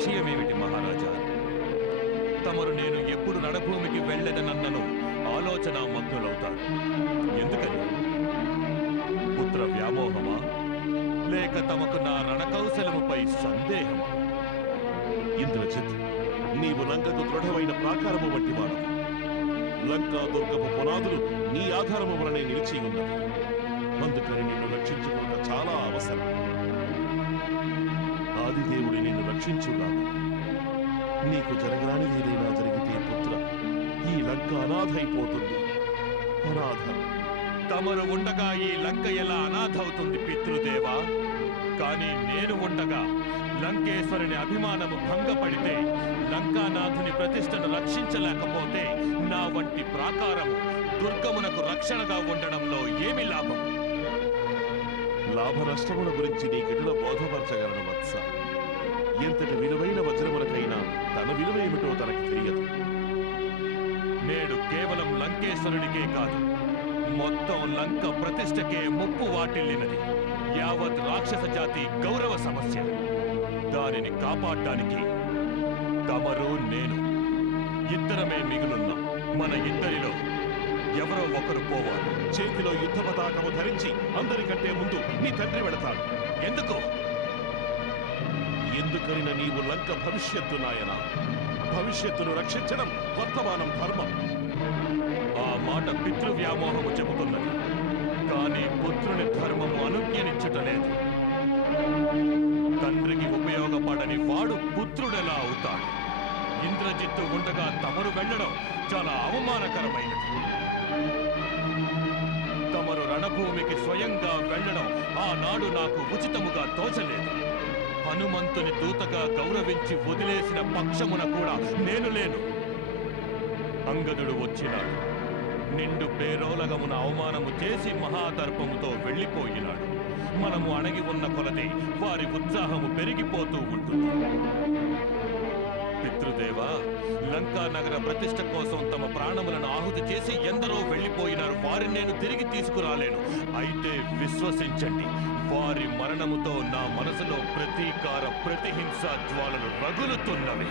విషయమేమిటి మహారాజా? తమరు నేను ఎప్పుడు రణభూమికి వెళ్ళదనన్నను ఆలోచన మగ్నులవుతారు ఎందుకని? పుత్ర వ్యామోహమా? లేక తమకు నా రణకౌశలముపై సందేహమా? ఇంద్రజిత్ నీవు లంకకు దృఢమైన ప్రాకారము వంటి వాడు లంకా దుర్గపు పునాదులు నీ ఆధారము వలనే నిలిచి ఉన్నవి. అందుకని నిన్ను రక్షించుకున్న చాలా అవసరం. ఆదిదేవుడి నిన్ను రక్షించున్నాను నీకు జరగరానిది ఏదైనా జరిగితే పుత్ర ఈ లంక అనాథైపోతుంది. అనాథ. తమరు ఉండగా ఈ లంక ఎలా అనాథవుతుంది పితృదేవా? కానీ నేను ఉండగా లంకేశ్వరుని అభిమానము భంగపడితే లంకానాథుని ప్రతిష్టను రక్షించలేకపోతే నా వంటి ప్రాకారము దుర్గమునకు రక్షణగా ఉండడంలో ఏమి లాభం? లాభ నష్టముల గురించి నీకెటుల బోధపరచగలను ఎంతటి విలువైన వజ్రములకైనా తన విలువ ఏమిటో తనకి తెలియదు. నేడు కేవలం లంకేశ్వరుడికే కాదు మొత్తం లంక ప్రతిష్టకే ముప్పు వాటిల్లినది. యావత్ రాక్షస జాతి గౌరవ సమస్య. దానిని కాపాడడానికి తమరు నేను ఇద్దరమే మిగులున్నాం. మన ఇద్దరిలో ఎవరో ఒకరు పోవాలి. చేతిలో యుద్ధ పతాకము ధరించి అందరికంటే ముందు నీ తండ్రి వెళతాడు. ఎందుకు? ఎందుకనిన నీవు లంక భవిష్యత్తు నాయన? భవిష్యత్తును రక్షించడం వర్తమానం ధర్మం. ఆ మాట పితృ వ్యామోహము చెబుతున్నది. కానీ పుత్రుని ధర్మము అనుజ్ఞనించుటలేదు. తండ్రికి ఉపయోగపడని వాడు పుత్రుడెలా అవుతాడు? ఇంద్రజిత్తు ఉండగా తమరు వెళ్ళడం చాలా అవమానకరమైనది. తమరు రణభూమికి స్వయంగా వెళ్ళడం ఆనాడు నాకు ఉచితముగా తోచలేదు. హనుమంతుని దూతగా గౌరవించి వదిలేసిన పక్షమున కూడా నేను లేను. అంగదుడు వచ్చినాడు. నిండు పేరోలగమున అవమానము చేసి మహాదర్పముతో వెళ్ళిపోయినాడు. మనము అణగి ఉన్న కొలది వారి ఉత్సాహము పెరిగిపోతూ ఉంటుంది. పితృదేవ లంకా నగర ప్రతిష్ట కోసం తమ ప్రాణములను ఆహుతి చేసి ఎందరో వెళ్ళిపోయినారు. వారిని నేను తిరిగి తీసుకురాలేను. అయితే విశ్వసించండి. వారి మరణముతో నా మనసులో ప్రతీకార ప్రతిహింస జ్వాలలు రగులుతున్నవి.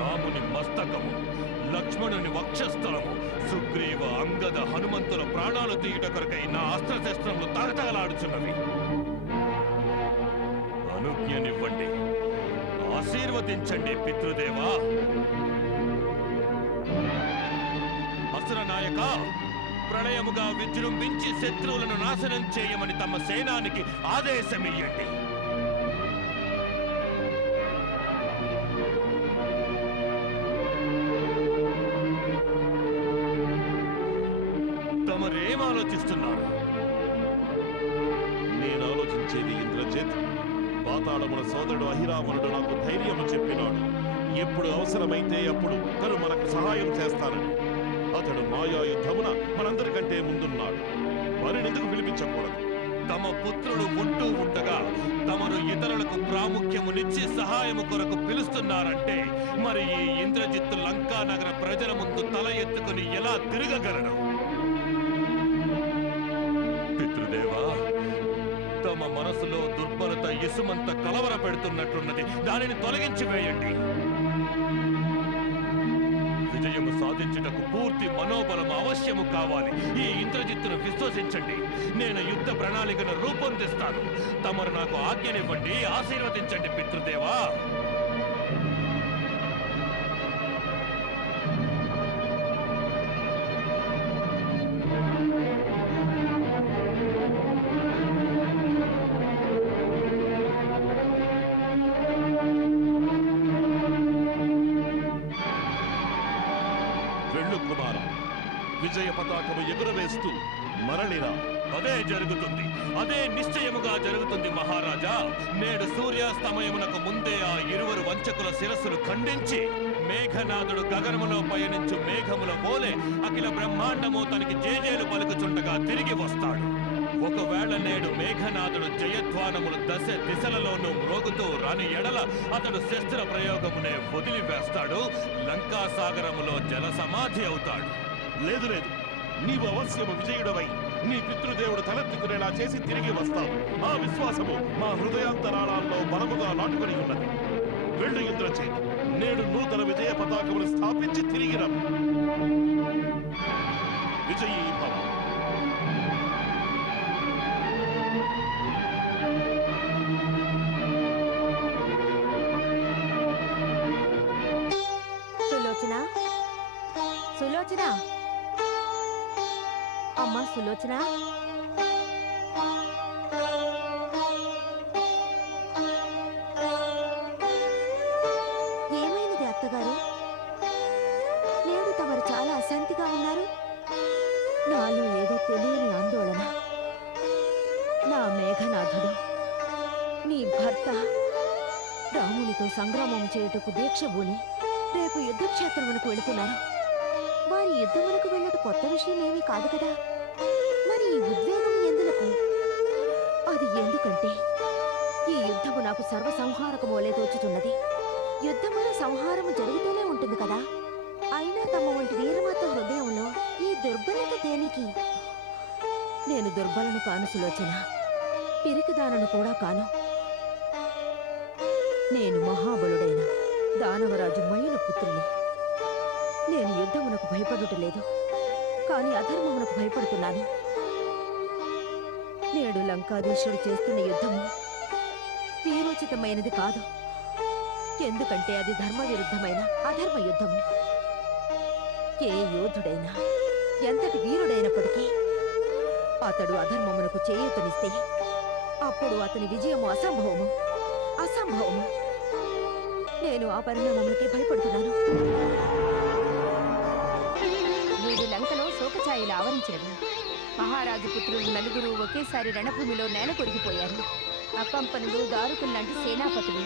రాముని మస్తకము లక్ష్మణుని వక్షస్థలము సుగ్రీవ అంగద హనుమంతుల ప్రాణాలు తీయుట కొరకై నా అస్త్రశస్త్రములు తగతగలాడుచున్నవి ఆశీర్వదించండి పితృదేవా. అసుర నాయక ప్రళయముగా విజృంభించి శత్రువులను నాశనం చేయమని తమ సేనానికి ఆదేశమియ్యండి. తమరేం ఆలోచిస్తున్నారు? నేను ఆలోచించేది ఇంద్రజిత్. పాతాళముల సోదరుడు అహిరావణుడు ఎప్పుడు అవసరమైతే అప్పుడు తను మనకు సహాయం చేస్తానని. అతడు మాయా యుద్ధమున మనందరికంటే ముందున్నాడు. మరినెందుకు పిలిపించకూడదు? తమ పుత్రుడు ఉంటూ ఉండగా తమరు ఇతరులకు ప్రాముఖ్యమునిచ్చి సహాయము కొరకు పిలుస్తున్నారంటే మరి ఈ ఇంద్రజిత్తు లంకా నగర ప్రజల ముందు తల ఎత్తుకుని ఎలా తిరగగలడు? పితృదేవా తమ మనసులో దుర్బలత ఇసుమంత కలవర పెడుతున్నట్లున్నది దానిని తొలగించి వేయండి. విజయము సాధించుటకు పూర్తి మనోబలం అవశ్యము కావాలి. ఈ ఇంద్రజిత్తును విశ్వసించండి. నేను యుద్ధ ప్రణాళికను రూపొందిస్తాను. తమరు నాకు ఆజ్ఞనివ్వండి ఆశీర్వదించండి పితృదేవా. అదే జరుగుతుంది. అదే నిశ్చయముగా జరుగుతుంది మహారాజా. నేడు సూర్యాస్తమయమునకు ముందే ఆ ఇరువురు వంచకుల శిరస్సులు ఖండించి మేఘనాథుడు గగనములో పయనించు మేఘముల పోలే అఖిల బ్రహ్మాండము తనకి జేజేలు పలుకుచుండగా తిరిగి వస్తాడు. ఒకవేళ నేడు మేఘనాథుడు జయధ్వానములు దశ దిశలలోనూ మ్రోగుతూ రాని ఎడల అతడు శస్త్ర ప్రయోగమునే వదిలివేస్తాడు. లంకాసాగరములో జల సమాధి అవుతాడు. లేదు లేదు నీవు అవశ్యము విజయుడవై నీ పితృదేవుడు తలెత్తుకునేలా చేసి తిరిగి వస్తావు. ఆ విశ్వాసము మా హృదయాంతరాళాల్లో బలముగా నాటుకుని నాటుకొని ఉన్నది. వెళ్ళు ఇంద్రచేత్ నేడు నూతన విజయ పతాకమును స్థాపించి తిరిగి రమ్ము విజయ సులోచన? ఏమైనది అత్తగారు? నేడు తమరు చాలా అశాంతిగా ఉన్నారు. నాలో ఏదో తెలియని ఆందోళన. నా మేఘనాథుడు నీ భర్త రామునితో సంగ్రామం చేయుటకు దీక్షభూని రేపు యుద్ధక్షేత్రమునకు వెళుతున్నారు. వారి యుద్ధమునకు వెళ్ళట కొత్త విషయం ఏమీ కాదు కదా? యుద్ధము నాకు సర్వసంహారకమోలే తోచుతున్నది యుద్ధములో సంహారము జరుగుతూనే ఉంటుంది కదా. అయినా తమ వంటి వీరమాత హృదయంలో ఈ దుర్బలత దేనికి? నేను దుర్బలను కాను సులోచన పిరికిదానను కూడా కాను. నేను మహాబలుడైన దానవరాజు మయుల పుత్రుని. నేను యుద్ధమునకు భయపడటలేదు కానీ అధర్మమునకు భయపడుతున్నాను. నేడు లంకాధీశుడు చేస్తున్న యుద్ధము వీరోచితమైనది కాదు. ఎందుకంటే అది ధర్మ విరుద్ధమైన అధర్మ యుద్ధము. ఏ యోధుడైనా ఎంతటి వీరుడైనప్పటికీ అతడు అధర్మమునకు చేయూతనిస్తే అప్పుడు అతని విజయము అసంభవము. అసంభవము. నేను ఆ పరిణామములకి భయపడుతున్నాను. నేడు లంకలో శోకఛాయలు ఆవరించారు మహారాజు పుత్రులు నలుగురు ఒకేసారి రణభూమిలో నేల కొరిగిపోయారు. అకంపనులు దారుకులు లాంటి సేనాపతులు.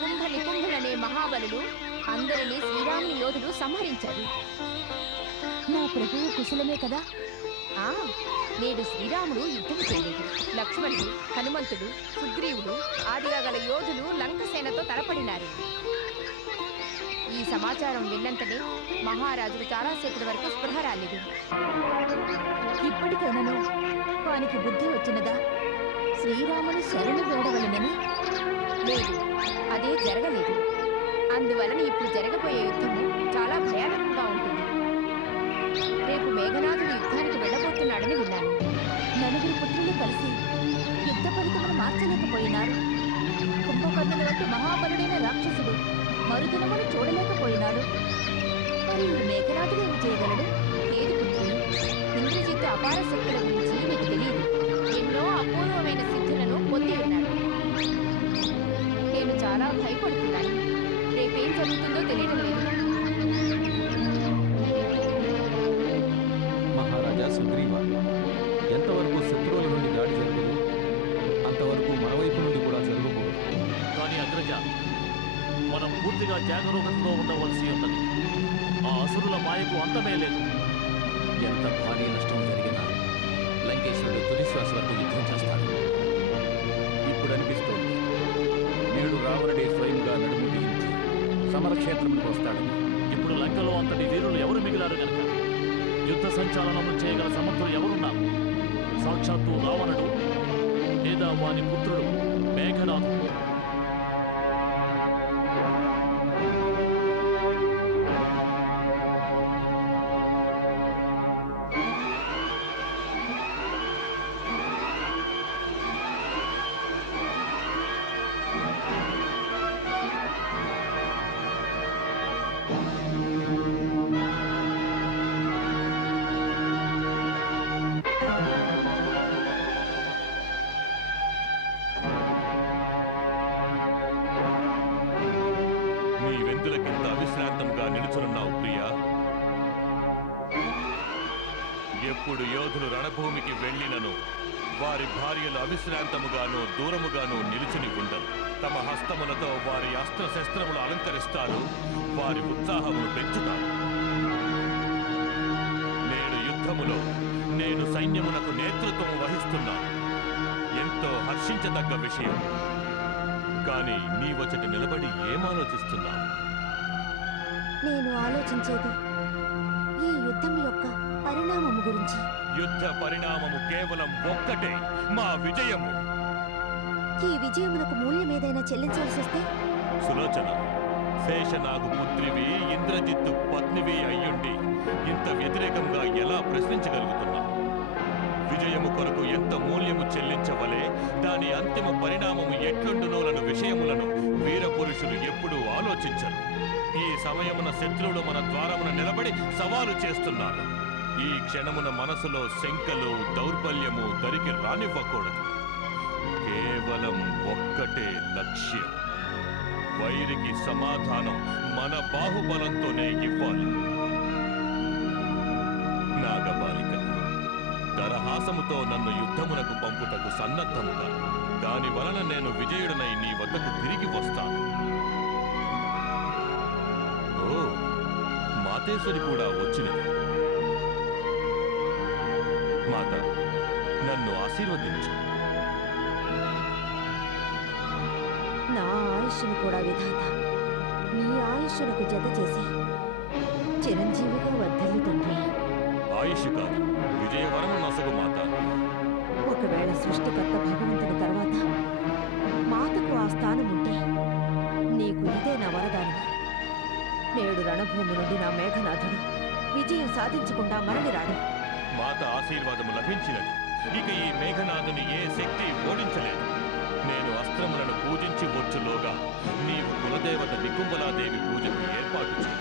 కుంభ నికుంభులనే మహాబలులు అందరినీ శ్రీరాముని యోధులు సంహరించారు నా ప్రభువు కుశలమే కదా? ఆ నేడు శ్రీరాముడు యుద్ధము చేయలేదు. లక్ష్మణుడు హనుమంతుడు సుగ్రీవుడు ఆదిగా గల యోధులు లంక సేనతో తలపడినారు. ఈ సమాచారం విన్నంతనే మహారాజుకు చాలాసేపటి వరకు స్పృహ రాలేదు. ఇప్పటికైనను వానికి బుద్ధి వచ్చినదా? శ్రీరాముని శరణు వేడవలనని? లేదు అదే జరగలేదు. అందువలన ఇప్పుడు జరగబోయే యుద్ధము చాలా భయానకంగా ఉంటుంది. రేపు మేఘనాథుడు యుద్ధానికి వెళ్ళబోతున్నాడని విన్నాను. నలుగురు పుత్రులు కలిసి యుద్ధ ఫలితమును మార్చలేకపోయినారు. కుంభకర్ణుల వంటి మహాబలుడైన రాక్షసుడు మరుదినమును చూడలేకపోయినాడు. మరి మేఘనాథుడు ఏమి చేయగలడు? లేదు పుత్రులు ఇంద్రజిత్తు అపార శక్తుల సుగ్రీవ ఎంతవరకు శత్రువుల నుండి దాడి జరగదు అంతవరకు మన వైపు నుండి కూడా జరగకూడదు. కానీ అగ్రజ మనం పూర్తిగా జాగరూకతలో ఉండవలసి ఉన్నది. ఆ అసురుల మాయకు అంతమే లేదు. ఎంత భారీ నష్టం జరిగినా లంకేశ్వరుడు తుది శ్వాస వరకు యుద్ధం చేస్తాడు. ఇప్పుడు అనిపిస్తోంది నేడు రావణుడే స్వయంగా నడుము బిగించి సమరక్షేత్రమునికి వస్తాడని. ఇప్పుడు లంకలో అంతటి వీరులు ఎవరు మిగిలారు గనక యుద్ధ సంచాలనము చేయగల సమర్థులు ఎవరున్నారు? సాక్షాత్తు రావణుడు లేదా వాని పుత్రుడు మేఘనాథుడు. ఎప్పుడు యోధులు రణభూమికి వెళ్ళినను వారి భార్యలు అవిశ్రాంతముగాను దూరముగాను నిలుచుని ఉండరు. తమ హస్తములతో వారి అస్త్రశస్త్రములు అలంకరిస్తారు వారి ఉత్సాహమును పెంచుతారు. నేడు యుద్ధములో నేను సైన్యమునకు నేతృత్వం వహిస్తున్నాను. ఎంతో హర్షించదగ్గ విషయం. కానీ నీవచటి నిలబడి ఏమాలోచిస్తున్నావు? నేను ఆలోచించేది యుద్ధం యొక్క పరిణామము గురించి. యుద్ధ పరిణామము కేవలం ఒక్కటే మా విజయము. ఈ విజయమునకు మూల్యం ఏదైనా చెల్లించాల్సి వస్తే? సులోచన శేషనాగు పుత్రివి ఇంద్రజిత్తు పత్నివి అయ్యుండి ఇంత వ్యతిరేకంగా ఎలా ప్రశ్నించగలుగుతున్నా విజయము కొరకు ఎంత మూల్యము చెల్లించవలే? దాని అంతిమ పరిణామము ఎట్లుండునోలను విషయములను వీర పురుషులు ఎప్పుడూ ఆలోచించరు. ఈ సమయమున శత్రువులు మన ద్వారమున నిలబడి సవాలు చేస్తున్నారు. ఈ క్షణమున మనసులో శంకలు దౌర్బల్యము దరికి రానివ్వకూడదు. కేవలం ఒక్కటే లక్ష్యం. వైరికి సమాధానం మన బాహుబలంతోనే ఇవ్వాలి. నాగబాలిక దరహాసముతో నన్ను యుద్ధమునకు పంపుటకు సన్నద్ధముగా. దాని వలన నేను విజయుడనై నీ వద్దకు తిరిగి వస్తాను. ఓ మాతేశ్వరి కూడా వచ్చినది. మాత నన్ను ఆశీర్వదించు. నా ఆయుష్ను కూడా విధాత. నీ ఆయుష్నుకు జత చేసి చిరంజీవిగా వర్ధిల్లు తండ్రి. ఆయుష్ కాదు. విజయవరము నసగు మాత. ఒకవేళ సృష్టికర్త భగవంతుని తర్వాత మాతకు ఆ స్థానం ఉంటే నీకు ఇదే నా వరదానం నేడు రణభూమి నుండి నా మేఘనాథుడు విజయం సాధించకుండా మరలిరాడు మాత ఆశీర్వాదము లభించినది. ఇక ఈ మేఘనాథుని ఏ శక్తి ఓడించలేదు. నేను అస్త్రములను పూజించి వచ్చులోగా నీవు కులదేవత నికుంబలాదేవి పూజకు ఏర్పాటు చేయి.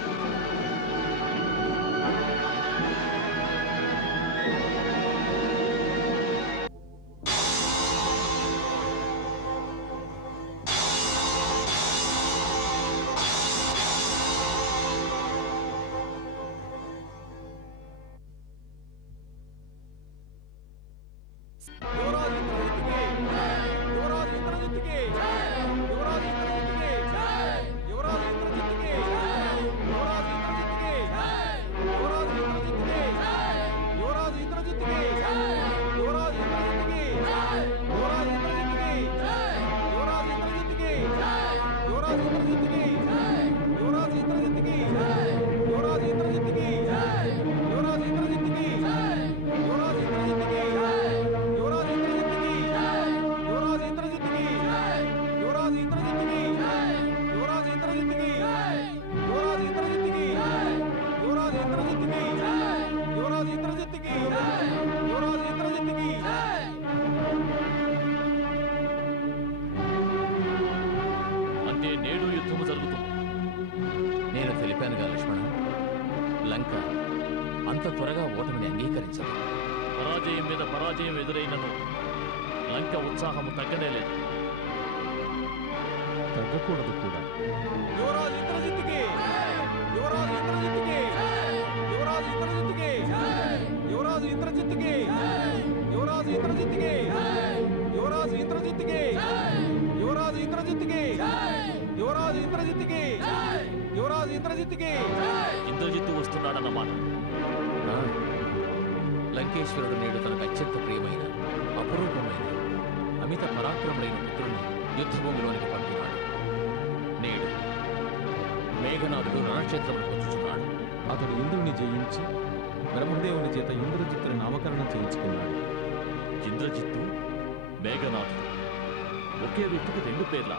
తెలిపానుగా లక్ష్మణ. లంక అంత త్వరగా ఓటమిని అంగీకరించదు. పరాజయం మీద పరాజయం ఎదురైనను లంక ఉత్సాహము తగ్గనే లేదు. తగ్గకూడదు కూడా. యువరాజు ఇంద్రజిత్తుకి! యువరాజు ఇంద్రజిత్తుకి! యువరాజు ఇంద్రజిత్తుకి! యువరాజు ఇంద్రజిత్తుకి! యువరాజు ఇంద్రజిత్తుకి! యువరాజు ఇంద్రజిత్తుకి! యువరాజు ఇంద్రజిత్తుకి! యువరాజు ఇంద్రజిత్తుకి! యువరాజు ఇంద్రజిత్తుకి. ఇంద్రజిత్తు వస్తున్నాడన్నమాట. లంకేశ్వరుడు నేడు తనకు అత్యంత ప్రియమైన అపురూపమైన అమిత పరాక్రములైన పుత్రుని యుద్ధభూమిలోనికి పంపినాడు. నేడు మేఘనాథుడు రణక్షేత్రములకు వచ్చుచున్నాడు అతడు ఇంద్రుని జయించి బ్రహ్మదేవుని చేత ఇంద్రజిత్తుని నామకరణం చేయించుకున్నాడు. ఇంద్రజిత్తు మేఘనాథుడు ఒకే వ్యక్తికి రెండు పేర్ల?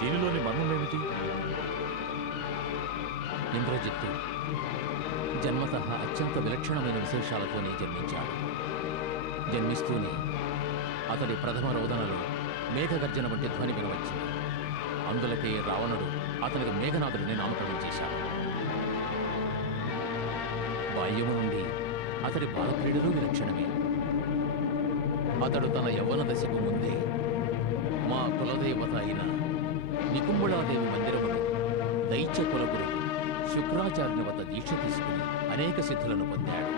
దీనిలోని మర్మమేమిటి? ఇంద్రజిత్తు. జన్మత అత్యంత విలక్షణమైన విశేషాలతోనే జన్మించాడు. జన్మిస్తూనే అతడి ప్రథమ రోదనలో మేఘగర్జన వంటి ధ్వని వినవచ్చింది. అందులకే రావణుడు అతనికి మేఘనాథుడిని నామకరణం చేశాడు. బాల్యము నుండి అతడి బాలక్రీడలు విలక్షణమే. అతడు తన యవ్వన దశకు ముందే మా కులదేవత అయిన నికుంబుళాదేవి మందిరమును దైత్య కుల శుక్రాచార్యుని వద్ద దీక్ష తీసుకుని అనేక సిద్ధులను పొందాడు.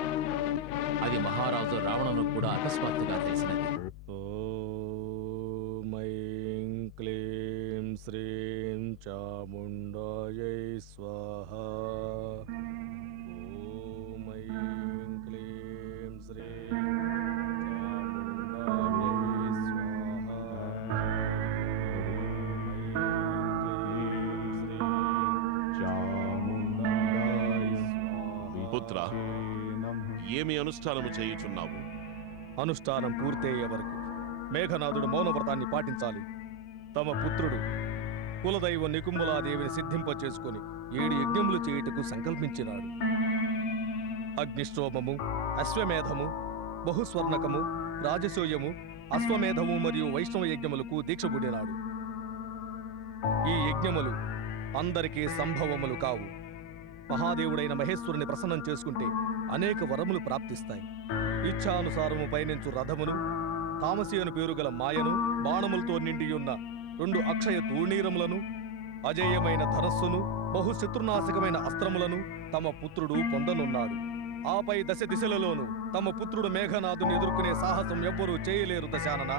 అది మహారాజు రావణను కూడా అకస్మాత్తుగా తెలిసినది. క్లీం శ్రీం చాముండాయై స్వాహా పుత్ర ఏమి అనుష్ఠానము చేయుచున్నావు? అనుష్ఠానం పూర్తయ్యే వరకు మేఘనాథుడు మౌనవ్రతాన్ని పాటించాలి. తమ పుత్రుడు కులదైవ సిద్ధింప సిద్ధింపచేసుకొని ఏడు యజ్ఞములు చేయుటకు సంకల్పించినాడు. అగ్నిష్టోమము అశ్వమేధము బహుస్వర్ణకము రాజసూయము అశ్వమేధము మరియు వైష్ణవ యజ్ఞములకు దీక్షబుడినాడు ఈ యజ్ఞములు అందరికీ సంభవములు కావు. మహాదేవుడైన మహేశ్వరుని ప్రసన్నం చేసుకుంటే అనేక వరములు ప్రాప్తిస్తాయి. ఇచ్ఛానుసారము పయనించు రథమును తామసి అను పేరు గల మాయను బాణములతో నిండి ఉన్న రెండు అక్షయ తూణీరములను అజేయమైన ధనస్సును బహుశత్రునాశకమైన అస్త్రములను తమ పుత్రుడు పొందనున్నాడు. ఆపై దశ దిశలలోనూ తమ పుత్రుడు మేఘనాథుని ఎదుర్కొనే సాహసం ఎవ్వరూ చేయలేరు దశానన.